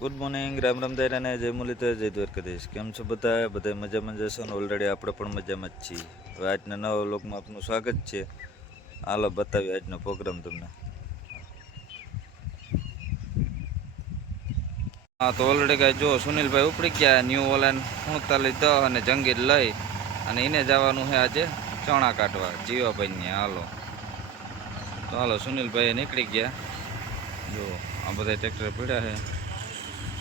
Good morning, Ram Ram દાયરા ને જય મુરલીધર, જય દ્વારકાધીશ. કેમ છો બધા મજામાં જશો ને? ઓલરેડી આપણે પણ મજામાં જ છીએ. હવે આજના નવા વ્લોગમાં આપનું સ્વાગત છે. હાલો બતાવીએ આજનો પ્રોગ્રામ તમને. હા તો ઓલરેડી કાંઈ જો સુનિલભાઈ ઉપડી ગયા ન્યૂ ઓલાન 3910 અને જંગીર લઈ અને એને જવાનું છે આજે ચણા કાઢવા જીવાભાઈને. હાલો તો હાલો સુનિલભાઈ નીકળી ગયા. જો આ બધા ટ્રેક્ટર પીડ્યા છે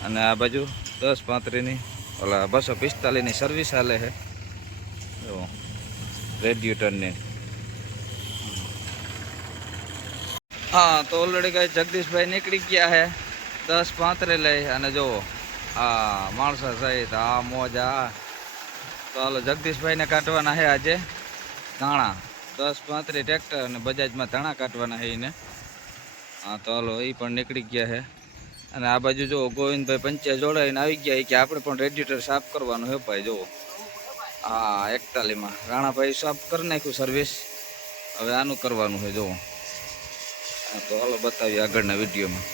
અને આ બાજુ 1035ની ઓલા 245ની સર્વિસ હાલે છે. જો રેડ્યુટરની. હા તો ઓલરેડી કાંઈ જગદીશભાઈ નીકળી ગયા છે 1035 લઈ અને જુઓ આ માણસો સહિત આ મોજ. આ તો હાલો જગદીશભાઈને કાઢવાના છે આજે ધાણા. 1035 ટ્રેક્ટર અને બજાજમાં ધાણા કાઢવાના છે એને. હા તો હાલો એ પણ નીકળી ગયા છે. અને આ બાજુ જો ગોવિંદભાઈ પંચાયત જોડાઈને આવી ગયા કે આપણે પણ રેડિએટર સાફ કરવાનું છે ભાઈ. જુઓ હા 41માં રાણાભાઈ સાફ કરી નાખ્યું સર્વિસ. હવે આનું કરવાનું છે જુઓ. હા તો હાલો બતાવીએ આગળના વિડીયોમાં.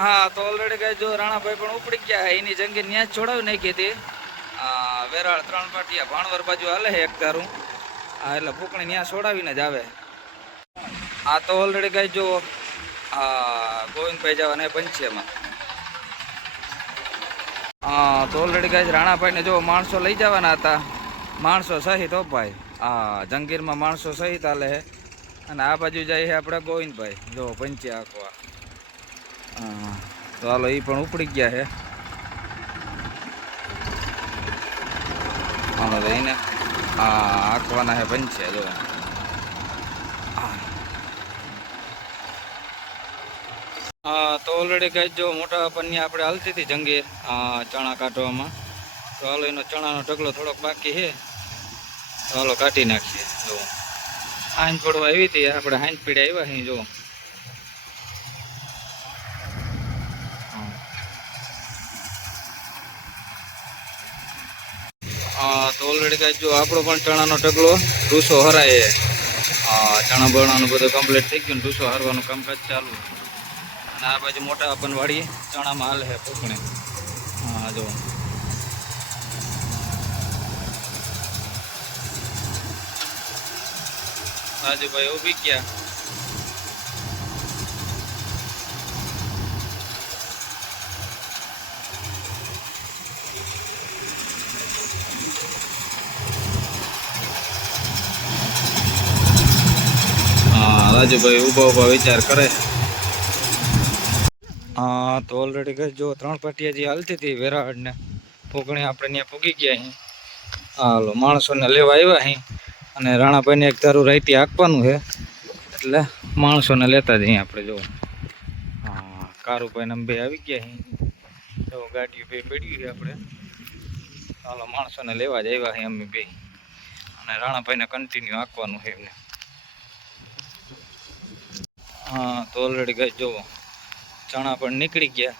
હા તો ઓલરેડી કઈ જો રાણાભાઈ પણ ઉપડી ગયા. એની જંગી ન્યા જ છોડાવી નાખી હતી. વેરાળ 3 પાટિયા ભાણવર બાજુ હાલે છે એક ધારું. હા એટલે ફૂકણી ન્યા છોડાવીને જ આવે. આ તો ઓલરેડી કઈ જો ગોવિંદભાઈ જવાના પંચિયામાં. હા તો ઓલરેડી કઈ રાણાભાઈને જો માણસો લઈ જવાના હતા, માણસો સહિત હો ભાઈ. હા જંગીરમાં માણસો સહિત હાલે છે. અને આ બાજુ જાય છે આપણે ગોવિંદભાઈ જો પંચિયા આખવા. હા તો હાલો એ પણ ઉપડી ગયા છે. હાલો એને આંકવાના છે પંચિયા જો. હા તો ઓલરેડી કઈ જો મોટા પન્યા આપણે હાલતી હતી જંગીર ચણા કાઢવામાં. તો હાલો એનો ચણાનો ઢગલો થોડોક બાકી છે. તો હાલો કાઢી નાખીએ. જો હાંજ પડવા આવી હતી આપણે, હાંજ પીડા આવ્યા અહીં જો. તો ઓલરેડી કઈ જો આપણો પણ ચણાનો ઢગલો ઢૂસો હરાય. ચણા બરણાનું બધું કમ્પ્લીટ થઈ ગયું. ઢૂસો હરવાનું કામકાજ ચાલુ. અને આ બાજુ મોટા પનવાડી ચણામાં હાલે છે પોખણે. હા જો રાજુભાઈ ઉભી ગયા. રાજુભાઈ ઊભા વિચાર કરે. હા તો ઓલરેડી કઈ જો 3 પાટિયા જે હાલતી હતી વેરાડ ને પોગણી આપણે ત્યાં પૂગી ગયા અહીં. હાલો માણસોને લેવા આવ્યા અહીં. અને રાણાભાઈને એક ધારું રાઈતી હાંકવાનું છે એટલે માણસોને લેતા જઈએ આપણે. જો હા કારુભાઈને બે આવી ગયા અહીં. જો ગાડીઓ બે પડી છે આપણે. હાલો માણસોને લેવા જ આવ્યા અહીં અમે બે. અને રાણાભાઈને કન્ટિન્યુ હાંકવાનું છે એમને. હા તો ઓલરેડી કઈ જુઓ ચણા પણ નીકળી ગયા.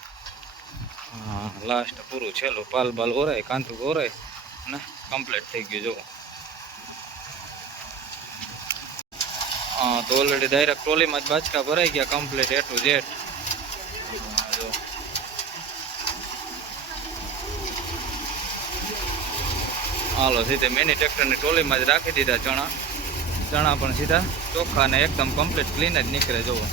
હા લાસ્ટ પૂરું છેલ્લું પાલ બાલ ઓરાય કાંતું ઓરાય ને કમ્પ્લીટ થઈ ગયું જુઓ. હા તો ઓલરેડી ડાયરેક્ટ ટ્રોલીમાં જ બાચકા ભરાઈ ગયા કમ્પ્લીટ A to Z. જો હાલો સીધે મિની ટ્રેક્ટરની ટ્રોલીમાં જ રાખી દીધા ચણા. ચણા પણ સીધા ચોખ્ખા ને એકદમ કમ્પ્લીટ ક્લીન જ નીકળે જુઓ.